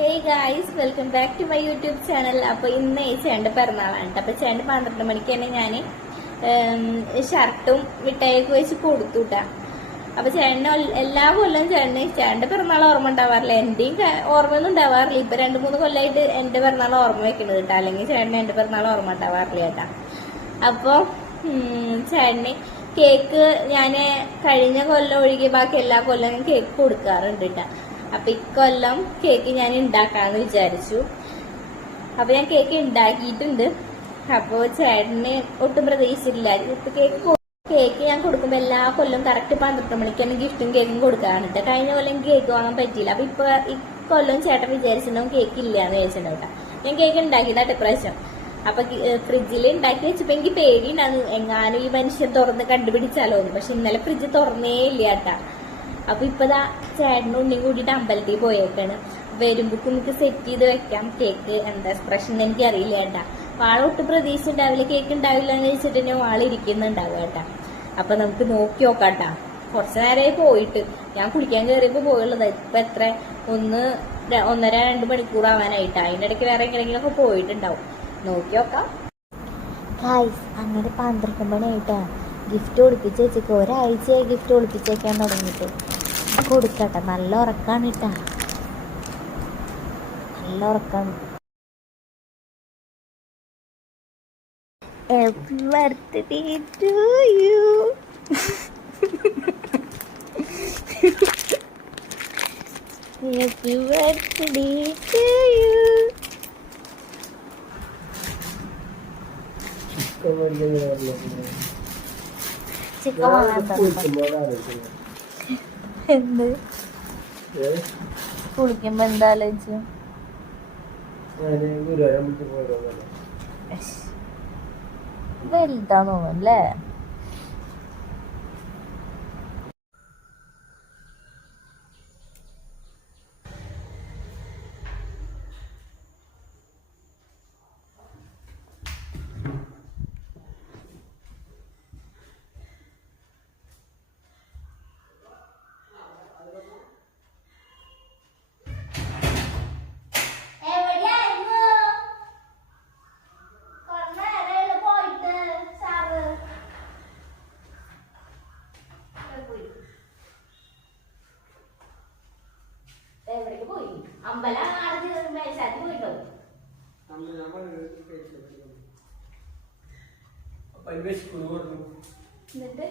Hey guys welcome back to my YouTube channel അപ്പൊ ഇന്ന് ഈ ചേട്ടന്റെ പിറന്നാളാണ് കേട്ടോ. അപ്പൊ ചേട്ടൻ പന്ത്രണ്ട് മണിക്ക് തന്നെ ഞാൻ ഷർട്ടും മിഠായിയൊക്കെ വെച്ച് കൊടുത്തുട്ടാ അപ്പൊ ചേട്ടന് ഒൽ- എല്ലാ കൊല്ലം ചേട്ടന് ചേട്ടന്റെ പിറന്നാൾ ഓർമ്മ ഉണ്ടാവാറില്ല. ഓർമ്മ ഓർമ്മയൊന്നും ഉണ്ടാവാറില്ല. ഇപ്പൊ രണ്ടു മൂന്ന് കൊല്ലമായിട്ട് എന്റെ പിറന്നാൾ ഓർമ്മ വെക്കുന്നത് കേട്ടോ അല്ലെങ്കിൽ ചേട്ടന് എന്റെ പിറന്നാൾ ഓർമ്മ ഉണ്ടാവാറില്ല കേട്ടാ അപ്പൊ ഉം, ചേട്ടന് കേക്ക് ഞാൻ കഴിഞ്ഞ കൊല്ലം ഒഴികെ ബാക്കി എല്ലാ കൊല്ലം കേക്ക് കൊടുക്കാറുണ്ട് കേട്ടാ അപ്പൊ ഇക്കൊല്ലം കേക്ക് ഞാൻ ഉണ്ടാക്കാന്ന് വിചാരിച്ചു. അപ്പൊ ഞാൻ കേക്ക് ഉണ്ടാക്കിയിട്ടുണ്ട് അപ്പൊ ചേട്ടന് ഒട്ടും പ്രതീക്ഷിച്ചില്ല ഇപ്പൊ കേക്ക് കേക്ക് ഞാൻ കൊടുക്കുമ്പോ എല്ലാ കൊല്ലം കറക്റ്റ് പന്ത്രണ്ട് മണിക്ക് തന്നെ ഗിഫ്റ്റും കേക്കും കൊടുക്കാറുണ്ട് കഴിഞ്ഞ കൊല്ലം കേക്ക് വാങ്ങാൻ പറ്റിയില്ല. അപ്പൊ ഇപ്പൊ ഇക്കൊല്ലം ചേട്ടൻ വിചാരിച്ചിട്ടുണ്ടാവും കേക്ക് ഇല്ല എന്ന് വിചാരിച്ചിട്ടുണ്ടാവും ഞാൻ കേക്ക് ഉണ്ടാക്കിയതാട്ടെ പ്രാവശ്യം അപ്പൊ ഫ്രിഡ്ജിൽ ഉണ്ടാക്കി വെച്ചപ്പോ എനിക്ക് പേടിയുണ്ടായിരുന്നു. എങ്ങാനും ഈ മനുഷ്യൻ തുറന്ന് കണ്ടുപിടിച്ചാലോ പക്ഷെ ഇന്നലെ ഫ്രിഡ്ജ് തുറന്നേ ഇല്ല കേട്ടാ. അപ്പൊ ഇപ്പതാ ചേട്ടനും ഉണ്ണിയും കൂടിട്ട് അമ്പലത്തിൽ പോയേക്കാണ്. വരുമ്പോക്ക് നമുക്ക് സെറ്റ് ചെയ്ത് വെക്കാം. കേക്ക് എന്താ എക്സ്പ്രഷൻ എനിക്ക് അറിയില്ല കേട്ടാ. അപ്പൊ ആളൊട്ട് പ്രതീക്ഷ ഉണ്ടാവില്ല കേക്ക് ഉണ്ടാവില്ല എന്ന് വെച്ചിട്ട് തന്നെ ആൾ ഇരിക്കുന്നുണ്ടാവുക കേട്ടാ. അപ്പൊ നമുക്ക് നോക്കി നോക്കാട്ടാ കുറച്ചു നേരമായി പോയിട്ട്. ഞാൻ കുളിക്കാൻ കയറിയപ്പോ പോയുള്ളത്. ഇപ്പൊ എത്ര? ഒന്ന് ഒന്നര രണ്ട് മണിക്കൂർ ആവാനായിട്ടാ. അതിന്റെ ഇടയ്ക്ക് വേറെ എങ്ങനെയെങ്കിലും ഒക്കെ പോയിട്ടുണ്ടാവും. നോക്കി നോക്കാം. ഹായ് അങ്ങനെ പന്ത്രണ്ട് മണിയായിട്ടാ ഗിഫ്റ്റ് ഒളിപ്പിച്ച് വെച്ചേക്ക്. ഒരാഴ്ചയായി ഗിഫ്റ്റ് ഒളിപ്പിച്ച് വെക്കാൻ തുടങ്ങിയിട്ട്. കൊടുക്കട്ടെ. നല്ല ഉറക്കാണ് ഇട്ടാ നല്ല ഉറക്കാണ്. Birthday to you happy birthday to you chicken വാങ്ങാൻ തന്നു. എന്ത്? കുളിക്കുമ്പോ എന്താ ആലോചിച്ചു? തോന്നുന്നു തോന്നുന്നല്ലേ എവിടെയായിരുന്നു കുറേ നേരമായില്ലേ പോയിട്ട് സാറ് പോയി എവിടേക്ക് അമ്പലം ആടെ മേശാറ്റി പോയിട്ടോ? എന്നിട്ട്?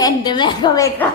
എന്റെ മേക്കോ മേക്കാം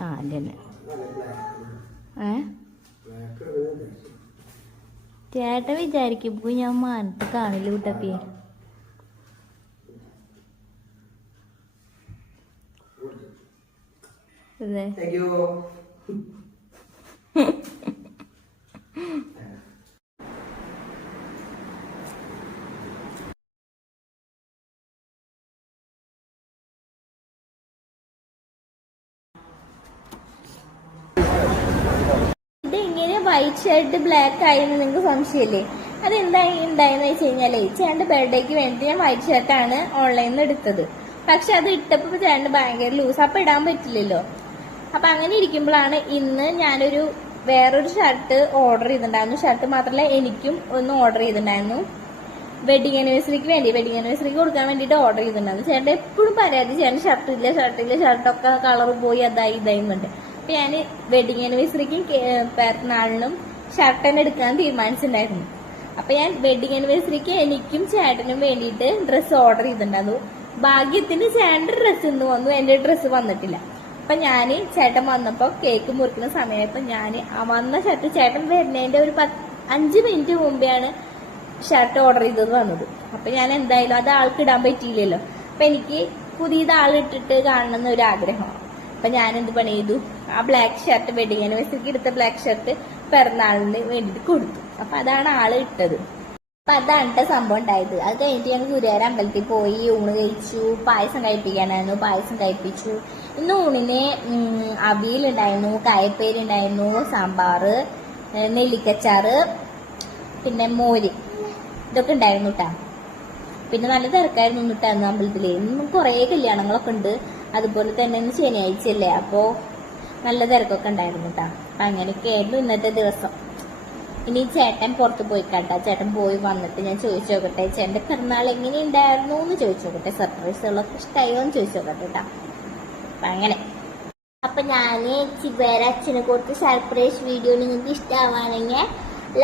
ആ അതന്നെ. ഏ? ചേട്ടൻ വിചാരിക്കുമ്പോ ഞാൻ മാനത്ത് കാണില്ല കുട്ടപ്പി. അതെ. വൈറ്റ് ഷർട്ട് ബ്ലാക്ക് ആയിരുന്നു നിങ്ങൾക്ക് സംശയമില്ലേ? എന്തായി ഉണ്ടായെന്ന് വെച്ച് കഴിഞ്ഞാലേ ചേട്ടന്റെ ബർത്ത്ഡേക്ക് വേണ്ടി ഞാൻ വൈറ്റ് ഷർട്ടാണ് ഓൺലൈനിൽ നിന്ന് എടുത്തത്. പക്ഷെ അത് ഇട്ടപ്പോ ചേട്ടൻ ഭയങ്കര ലൂസ് അപ്പൊ ഇടാൻ പറ്റില്ലല്ലോ. അപ്പൊ അങ്ങനെ ഇരിക്കുമ്പോഴാണ് ഇന്ന് ഞാനൊരു വേറൊരു ഷർട്ട് ഓർഡർ ചെയ്തിട്ടുണ്ടായിരുന്നു. ഷർട്ട് മാത്രമല്ല എനിക്കും ഒന്ന് ഓർഡർ ചെയ്തിട്ടുണ്ടായിരുന്നു. വെഡിങ് ആനിവേഴ്സറിക്ക് വേണ്ടി വെഡിങ് ആനിവേഴ്സറിക്ക് കൊടുക്കാൻ വേണ്ടിയിട്ട് ഓർഡർ ചെയ്തിട്ടുണ്ടായിരുന്നു. ചേട്ടൻ എപ്പോഴും പരാതി ചേട്ടൻ ഷർട്ട് ഇല്ല ഷർട്ട് ഇല്ല ഷർട്ടൊക്കെ കളർ പോയി അതായി ഇതായിരുന്നുണ്ട് അപ്പൊ ഞാൻ വെഡിങ് ആനിവേഴ്സറിക്കും പിറന്നാളിനും ഷർട്ട് തന്നെ എടുക്കാൻ തീരുമാനിച്ചിട്ടുണ്ടായിരുന്നു. അപ്പൊ ഞാൻ വെഡിങ് ആനിവേഴ്സറിക്ക് എനിക്കും ചേട്ടനും വേണ്ടിയിട്ട് ഡ്രസ്സ് ഓർഡർ ചെയ്തിട്ടുണ്ടായിരുന്നു. ഭാഗ്യത്തിന് ചേട്ടന്റെ ഡ്രസ്സ് ഇന്ന് വന്നു എന്റെ ഡ്രസ്സ് വന്നിട്ടില്ല. അപ്പൊ ഞാൻ ചേട്ടൻ വന്നപ്പോ കേക്ക് മുറിക്കുന്ന സമയത്ത് ഞാൻ ആ വന്ന ഷർട്ട് ചേട്ടൻ വരുന്നതിന്റെ ഒരു പത്ത് അഞ്ച് മിനിറ്റ് മുമ്പെയാണ് ഷർട്ട് ഓർഡർ ചെയ്തത് വന്നത്. അപ്പൊ ഞാൻ എന്തായാലും അത് ആൾക്ക് ഇടാൻ പറ്റിയില്ലല്ലോ. അപ്പൊ എനിക്ക് പുതിയത് ആൾ ഇട്ടിട്ട് കാണണം എന്നൊരു ആഗ്രഹം അപ്പൊ ഞാൻ എന്ത് പണി ചെയ്തു? ആ ബ്ലാക്ക് ഷർട്ട് വെഡിങ് ആനിവേഴ്സറിക്ക് എടുത്ത ബ്ലാക്ക് ഷർട്ട് പിറന്നാളിന് വേണ്ടിയിട്ട് കൊടുത്തു. അപ്പൊ അതാണ് ആൾ ഇട്ടത്. അപ്പൊ അതാണ് സംഭവം ഉണ്ടായത്. അത് കഴിഞ്ഞിട്ട് ഞങ്ങൾ ഗുരുവായൂർ അമ്പലത്തിൽ പോയി. ഊണ് കഴിച്ചു. പായസം കഴിപ്പിക്കാനായിരുന്നു. പായസം കഴിപ്പിച്ചു. ഇന്ന് ഊണിന് അവിയലുണ്ടായിരുന്നു കായപ്പേരുണ്ടായിരുന്നു സാമ്പാറ് നെല്ലിക്കച്ചാറ് പിന്നെ മോര്. ഇതൊക്കെ ഉണ്ടായിരുന്നു കേട്ടാ പിന്നെ നല്ല തിരക്കായിരുന്നു കേട്ടായിരുന്നു അമ്പലത്തിൽ. ഇന്നും കുറേ കല്യാണങ്ങളൊക്കെ ഉണ്ട്. അതുപോലെ തന്നെ ഇന്ന് ശനിയാഴ്ചയല്ലേ. അപ്പോ നല്ല തിരക്കൊക്കെ ഉണ്ടായിരുന്നു കേട്ടാ അങ്ങനെയൊക്കെ ആയിരുന്നു ഇന്നത്തെ ദിവസം. ഇനി ചേട്ടൻ പുറത്ത് പോയി കേട്ടോ ചേട്ടൻ പോയി വന്നിട്ട് ഞാൻ ചോദിച്ചു നോക്കട്ടെ ചേട്ടന്റെ പിറന്നാൾ എങ്ങനെയുണ്ടായിരുന്നു? എന്ന് ചോദിച്ചു നോക്കട്ടെ സർപ്രൈസുകളൊക്കെ ഇഷ്ടമായോ എന്ന് ചോദിച്ചു നോക്കട്ടെ കേട്ടാ അങ്ങനെ. അപ്പൊ ഞാൻ ചിബേര അച്ഛനെ കൊടുത്ത് സർപ്രൈസ് വീഡിയോ നിങ്ങൾക്ക് ഇഷ്ടമാവാണെങ്കിൽ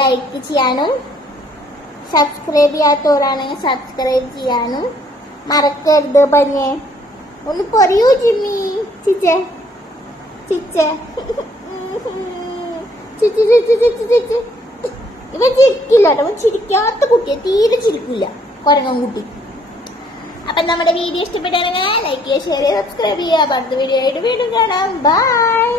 ലൈക്ക് ചെയ്യാനും സബ്സ്ക്രൈബ് ചെയ്യാത്തവരാണെങ്കിൽ സബ്സ്ക്രൈബ് ചെയ്യാനും മറക്കരുത് പഞ്ഞേ ഒന്ന് പറയൂ ജിമ്മി ചിച്ചേ. ചിച്ചേ ചിച്ചു ചിച്ചു ചിച്ചു ചിച്ചു ഇവൻ ചിരിക്കില്ല അവൻ ചിരിക്കാത്ത കുട്ടിയെ. തീരെ ചിരിക്കില്ല കൊരങ്ങൻ കുട്ടി. അപ്പൊ നമ്മുടെ വീഡിയോ ഇഷ്ടപ്പെട്ടാൽ ലൈക്ക് ചെയ്യുക ഷെയർ ചെയ്യുക സബ്സ്ക്രൈബ് ചെയ്യുക. അടുത്ത വീഡിയോ ആയിട്ട് വീണ്ടും കാണാം. ബൈ